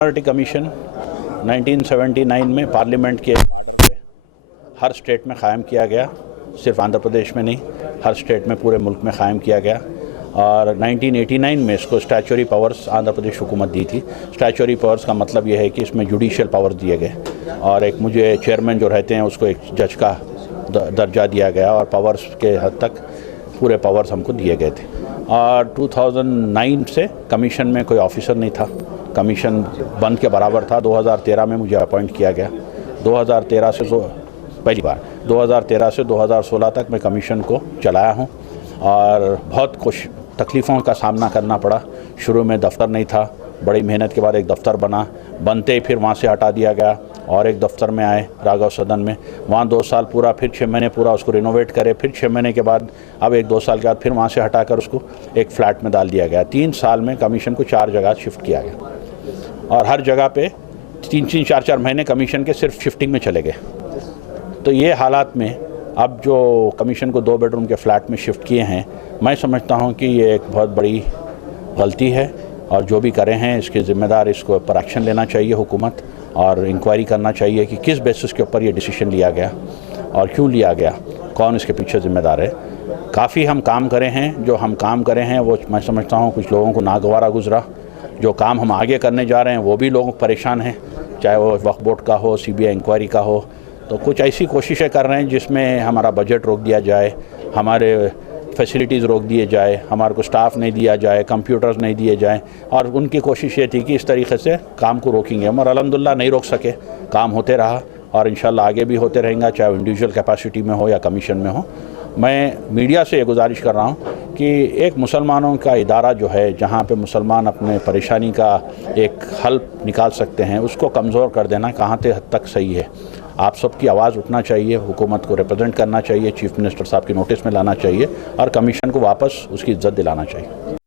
Minority commission 1979 में parliament के हर state में क़ायम किया गया, सिर्फ आंध्र प्रदेश में नहीं, हर स्टेट में पूरे मुल्क में क़ायम किया गया। और 1989 में इसको स्टैचुरी पावर्स आंध्र प्रदेश हुकूमत दी थी। स्टैचुरी पावर्स का मतलब यह है कि इसमें जुडिशियल पावर्स दिए गए और एक मुझे चेयरमैन जो रहते हैं उसको एक जज का दर्जा दिया गया और पावर्स के हद तक पूरे पावर्स हमको दिए गए थे। और 2009 से कमीशन में कोई ऑफिसर नहीं था, कमीशन बंद के बराबर था। 2013 में मुझे अपॉइंट किया गया। 2013 से पहली बार 2013 से 2016 तक मैं कमीशन को चलाया हूं और बहुत कुछ तकलीफ़ों का सामना करना पड़ा। शुरू में दफ्तर नहीं था, बड़ी मेहनत के बाद एक दफ्तर बना, बनते ही फिर वहाँ से हटा दिया गया और एक दफ्तर में आए राघव सदन में, वहाँ 2 साल पूरा, फिर 6 महीने पूरा उसको रिनोवेट करे, फिर 6 महीने के बाद अब 1-2 साल के बाद फिर वहाँ से हटाकर उसको एक फ्लैट में डाल दिया गया। 3 साल में कमीशन को 4 जगह शिफ्ट किया गया और हर जगह पे 3-3, 4-4 महीने कमीशन के सिर्फ शिफ्टिंग में चले गए। तो ये हालात में अब जो कमीशन को 2 बेडरूम के फ्लैट में शिफ्ट किए हैं, मैं समझता हूँ कि ये एक बहुत बड़ी गलती है और जो भी करे हैं इसके ज़िम्मेदार, इसको पर एक्शन लेना चाहिए हुकूमत और इंक्वायरी करना चाहिए कि किस बेसिस के ऊपर ये डिसीजन लिया गया और क्यों लिया गया, कौन इसके पीछे ज़िम्मेदार है। काफ़ी हम काम करे हैं, जो हम काम करे हैं वो मैं समझता हूँ कुछ लोगों को नागवारा गुजरा। जो काम हम आगे करने जा रहे हैं वो भी लोग परेशान हैं, चाहे वो वक्फ बोर्ड का हो, CBI इंक्वायरी का हो। तो कुछ ऐसी कोशिशें कर रहे हैं जिसमें हमारा बजट रोक दिया जाए, हमारे फैसिलिटीज़ रोक दिए जाए, हमारे को स्टाफ नहीं दिया जाए, कंप्यूटर्स नहीं दिए जाए। और उनकी कोशिश ये थी कि इस तरीके से काम को रोकेंगे हम, और अल्हम्दुलिल्लाह नहीं रोक सके। काम होते रहा और इंशाल्लाह आगे भी होते रहेंगे, चाहे इंडिविजुअल कैपेसिटी में हो या कमीशन में हो। मैं मीडिया से ये गुजारिश कर रहा हूँ कि एक मुसलमानों का इदारा जो है, जहाँ पे मुसलमान अपने परेशानी का एक हल निकाल सकते हैं, उसको कमज़ोर कर देना कहाँ से हद तक सही है। आप सबकी आवाज़ उठना चाहिए, हुकूमत को रिप्रेजेंट करना चाहिए, चीफ मिनिस्टर साहब की नोटिस में लाना चाहिए और कमीशन को वापस उसकी इज्जत दिलाना चाहिए।